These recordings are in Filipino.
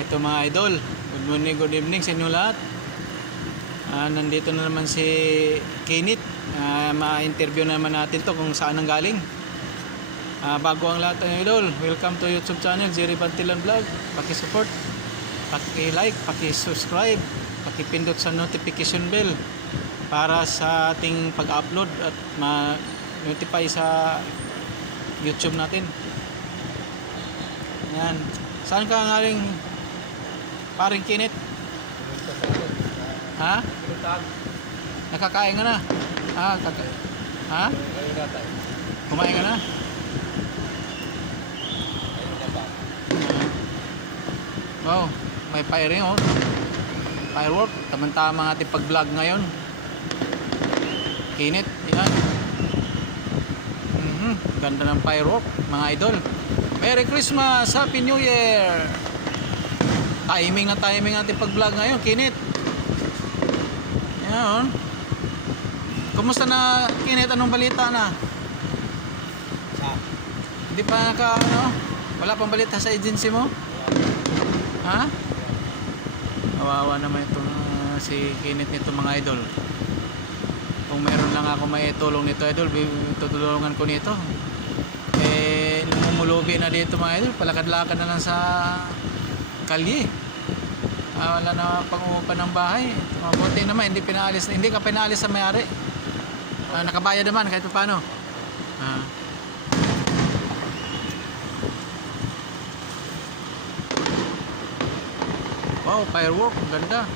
Ito mga idol, good evening sa inyo lahat. Nandito na naman si Kenneth. Ma-interview na naman natin to kung saan ang galing. Bago ang lahat ng idol, welcome to YouTube channel Jerry Bantilan Vlog. Paki-support, paki-like, paki-subscribe, paki-pindot sa notification bell para sa ating pag-upload at ma-notify sa YouTube natin. Yan. Saan ka galing, paring Kenneth? Ha? Nakakain ka na? Ha? Kumain ka na? Wow, may firing oh. Firework, tamang-tama ang ating pag-vlog ngayon. Kenneth, yan. Ganda ng firework, mga idol. Merry Christmas, Happy New Year. Timing na timing ating pag-vlog ngayon, Kenneth. Yan. Kumusta na, Kenneth? Anong balita na? Hindi pa wala pang balita sa agency mo? Ha? Kawawa naman itong si Kenneth nito, mga idol. Kung meron lang ako may tulong nito, idol, tutulungan ko nito. Namumulubi na dito, mga idol. Palakad-lakad na lang sa kalye. Wala na pang-uupa ng bahay. Mabuti naman, hindi ka pinaalis sa may-ari. Nakabayad naman kahit paano. Wow, firework, ganda.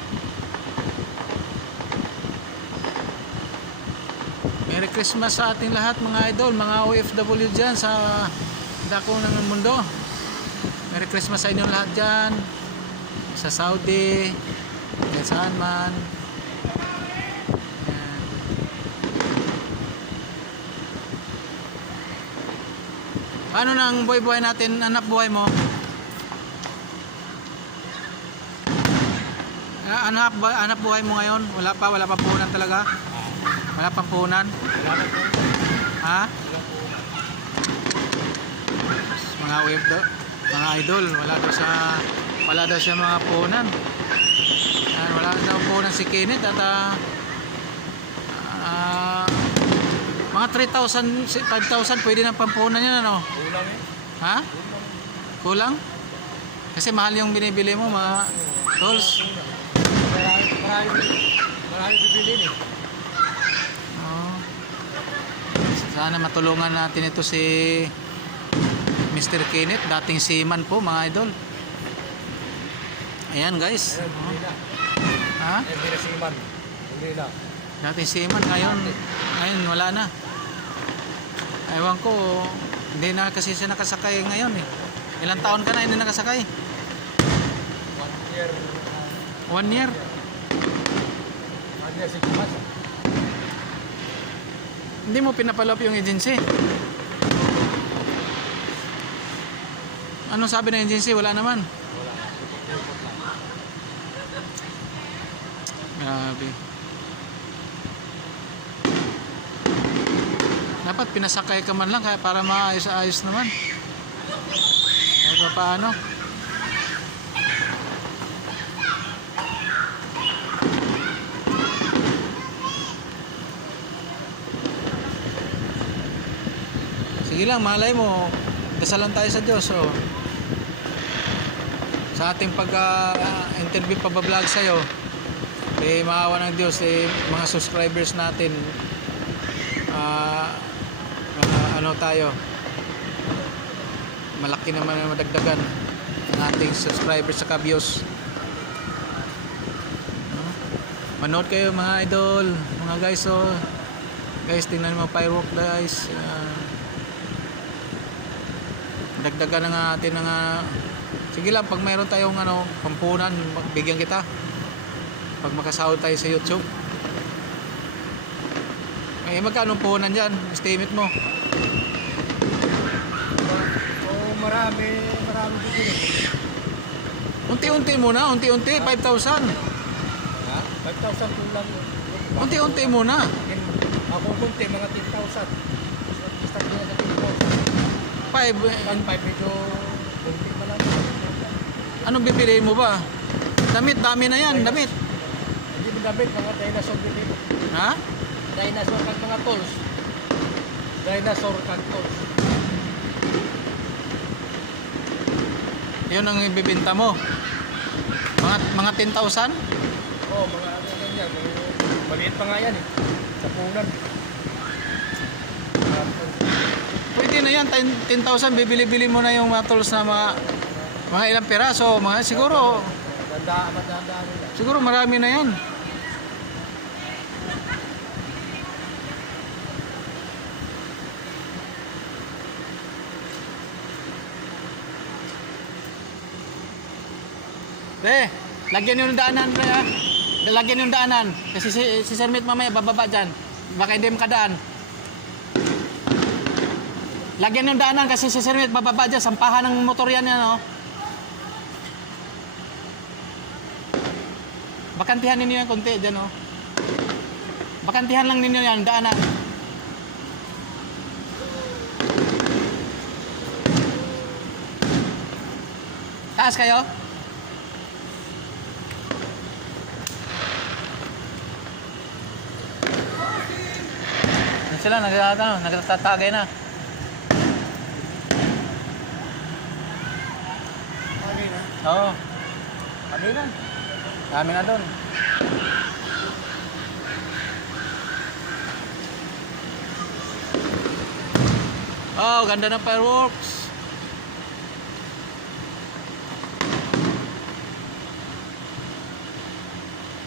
Merry Christmas sa ating lahat, mga idol, mga OFW dyan sa dako ng mundo. Merry Christmas sa inyong lahat dyan, sa Saudi, kahit saan man. Paano nang buhay-buhay natin, hanap buhay mo? Hanap buhay mo ngayon? Wala pa puhunan talaga? Wala pang puhunan? Ha? Mga mga idol, wala daw siya mga puhunan. Wala daw puhunan si Kenneth at mga 3,000, 5,000 pwede ng pampuhunan yan, ano? Kulang eh. Ha? Kulang? Kasi mahal yung binibili mo, mga tools. Marami bibilin eh. Sana matulungan natin ito si Mr. Kenneth, dating seaman po, mga idol. Ayan guys. Ha? Dating seaman, ngayon wala na. Ewan ko, hindi na kasi siya nakasakay ngayon eh. Ilang taon ka na hindi nakasakay? 1 year. 1 year? 1 year, 6 months. Hindi mo pinapalop yung agency? Anong sabi ng agency? Wala naman. Grabe. Dapat pinasakay ka man lang kaya para maayos-ayos naman. Ano paano? Sige lang, malay mo, dasalan tayo sa Diyos. So, sa ating pag-interview pabablog sa'yo, maawa ng Diyos, mga subscribers natin, tayo, malaki naman na madagdagan ang ating subscribers sa views. Manood kayo, mga idol, mga guys. Guys, tingnan mo firework, guys. Dagdagan na natin ng sige lang, pag mayroon tayong pampunan, bigyan kita pag makasahod tayo sa YouTube. Magkano puhunan dyan? Estimate mo? Marami bibili. Unti-unti muna, unti-unti, 5,000. 5,000 kulang. Unti-unti muna. Ako kunti, mga 10,000. Start nila sa 10,000. 5. 1,500 medyo kunti pa lang. Anong bibiliin mo ba? Damit, dami na yan, damit. Hindi mo damit, mga dinosaur din. Ha? Dinosaur kag mga tools. Dinosaur kag tools. Yun ang ibibinta mo. Mga 10,000? Oo, mga ano yan. Maliit pa nga yan eh. Sa punan. Pwede na yan, 10,000, bibili-bili mo na yung mga tools na mga ilang piraso, siguro Matandaan nila. siguro marami na yan. Lagyan yung daanan, pre, ha? Lagyan yung daanan. Kasi si Sir Mit mamaya bababa dyan. Baka hindi makadaan. Lagyan yung daanan kasi si Sir Mit bababa dyan. Sampahan ng motor yan, oh. Bakantihan ninyo yan konti dyan, oh. Bakantihan lang ninyo yan, daanan. Taas kayo? Sila nagtatagay na. Kami na. Oo. Kami na. Kami na doon. Oh, ganda ng fireworks.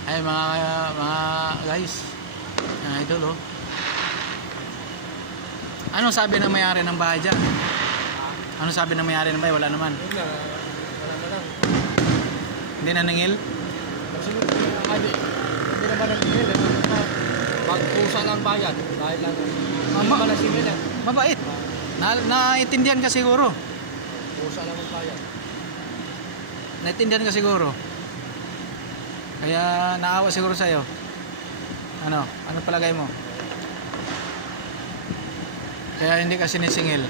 Ay mga guys. Mga idol, oh. Ano sabi ng may-ari ng bahay dyan? Ano sabi ng may-ari ng bahay? Wala naman. Yun lang. Wala na lang. Hindi na nangil? Kasi hindi naman nag-email eh. Magpusa lang bayad. Dahil lang. Hindi naman nag-email eh. Mabait. Naintindihan ka siguro. Pusa lang ang bayad. Naintindihan ka siguro. Kaya naawa siguro sa'yo. Ano palagay mo? Kaya hindi ka sinisingil.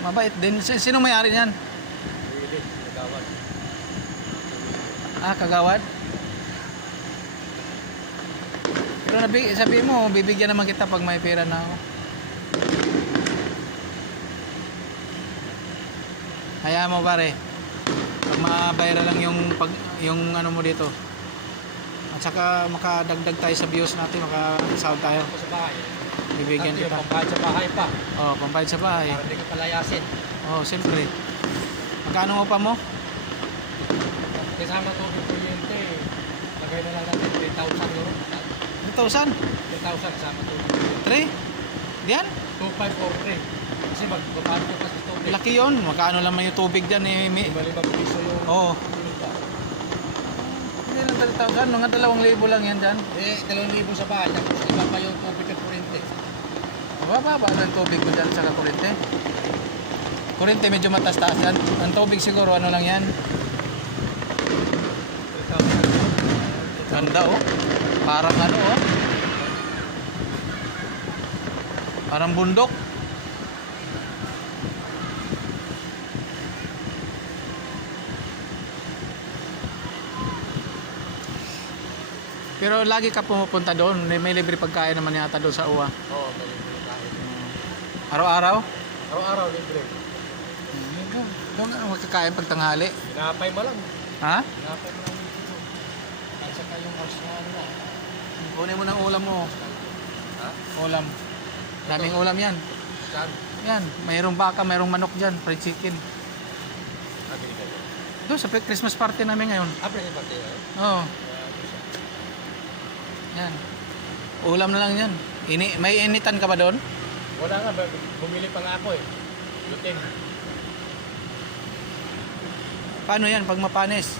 Mabait din. Sino may-ari niyan? Really, nagawad. Kagawad? Pero sabi mo, bibigyan naman kita pag may pera na ako. Hayaan mo pare. Pag mabayra lang yung ano mo dito. At saka makadagdag tayo sa views natin, makasahod tayo. Ako sa bahay. Bibigyan Dati yung kita. pambayad sa bahay pa. Oh, pambayad sa bahay. Para hindi ka palayasin. Oh, siyempre. Magkano mo pa mo? Kasama to yung kuryente. Lagay na lang natin 3,000 euro. 2,000? 3,000 kasama to. 3? Diyan? 2,543. Kasi magpapaan ko kasi tubig. Laki yun. Magkano naman yung tubig dyan eh. 5 piso yung Oo. lupa. Hindi lang 3,000. Mga 2,000 lang yan dyan. 2,000 sa bahay. Tapos iba pa yung tubig at kuryente. Mababa ba ang tubig ko dyan sa kurente? Kurente medyo matas-taas yan. Ang tubig siguro ano lang yan. 3,000. Ganda oh. Parang ano oh. Parang bundok. Pero lagi ka pumupunta doon. May libre pagkain naman yata doon sa UWA. Oo, may libre kahit. Araw-araw? Araw-araw libre. Doon nga magkakain pag tanghali. Pinapay mo lang. Ha? Pinapay mo lang dito. At saka yung house na ano na. Kunin mo ng ulam mo. Ha? Ulam. Daming ulam yan. Saan? Yan. Mayroong baka, mayroong manok dyan. Fried chicken. Nabili kayo. Doon sa Christmas party namin ngayon. Present party kayo? Oo. Yan. Ulam na lang yan. May initan ka ba doon? Wala nga, bumili pa nga ako eh. Lutin. Paano yan pag mapanis?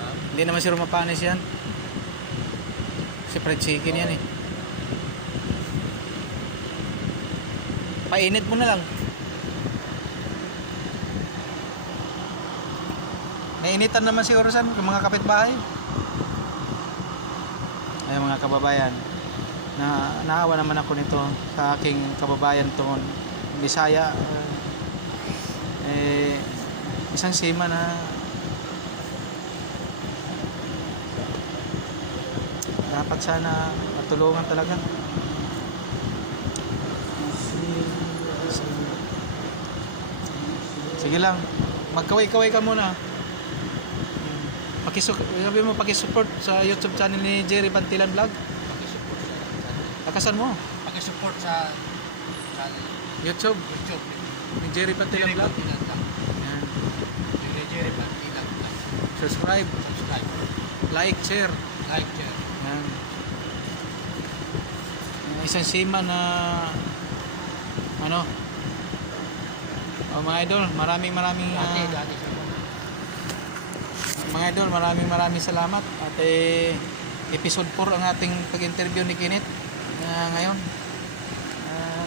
Ha? Hindi naman siro mapanis yan. Kasi fried chicken yan eh. Painit mo na lang. Nainitan naman siguro sa mga kapitbahay. Ay mga kababayan, naawa naman ako nito sa aking kababayan to Bisaya. Isang sima na dapat sana matulungan talaga. Sige lang, magkaway-kaway ka muna. Sabi mo pakisupport sa YouTube channel ni Jerry Bantilan Vlog. Pakisupport sa Lakasan mo. pakisupport sa YouTube YouTube. ni Jerry Bantilan Vlog. Yan. Jerry Bantilan Vlog. Subscribe, Subscribe, like, share. like, share. Yan. Isang sima na ano, mga idol, maraming Dati sa mga idol, maraming salamat. At episode 4 ang ating pag-interview ni Kenneth ngayon.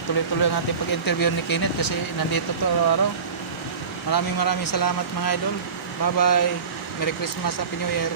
Tuloy-tuloy ang ating pag-interview ni Kenneth kasi nandito to araw-araw. Maraming salamat mga idol. Bye bye. Merry Christmas, Happy New Year.